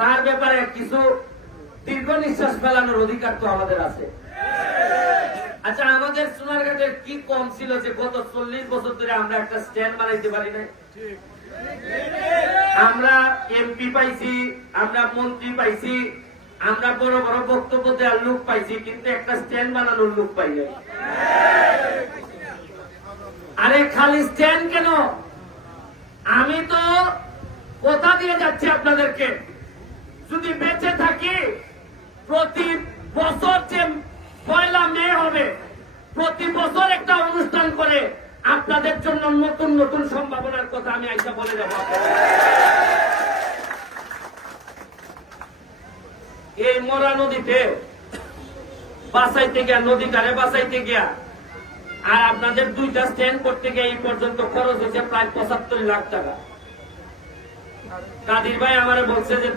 তার ব্যাপারে কিছু দীর্ঘ নিঃশ্বাস ফেলানোর অধিকার তো আমাদের আছে। আচ্ছা, আমাদের সোনারঘাটের কি কম ছিল যে গত 40 বছর ধরে আমরা একটা স্ট্যান্ড বানাইতে পারি না? আমরা এমপি পাইছি, আমরা মন্ত্রী পাইছি, আমরা বড় বড় বক্তব্য দেওয়ার লোক পাইছি, কিন্তু একটা স্ট্যান্ড বানানোর লোক পাই নাই। আরে খালি স্ট্যান্ড কেন, আমি তো কথা দিয়ে যাচ্ছি আপনাদেরকে, যদি বেঁচে থাকি প্রতি বছর যে 1 মে হবে, প্রতি বছর একটা অনুষ্ঠান করে আপনাদের জন্য নতুন নতুন সম্ভাবনার কথা আমি আইসা বলে যাব। এই মরা নদীতে বাঁচাইতে গিয়া, নদীটারে বাঁচাইতে গিয়া, আর আপনাদের 2টা স্ট্যান্ড করতে গিয়ে এই পর্যন্ত খরচ হয়েছে প্রায় 75 লাখ টাকা। কাদির ভাই আমারে বলছে যে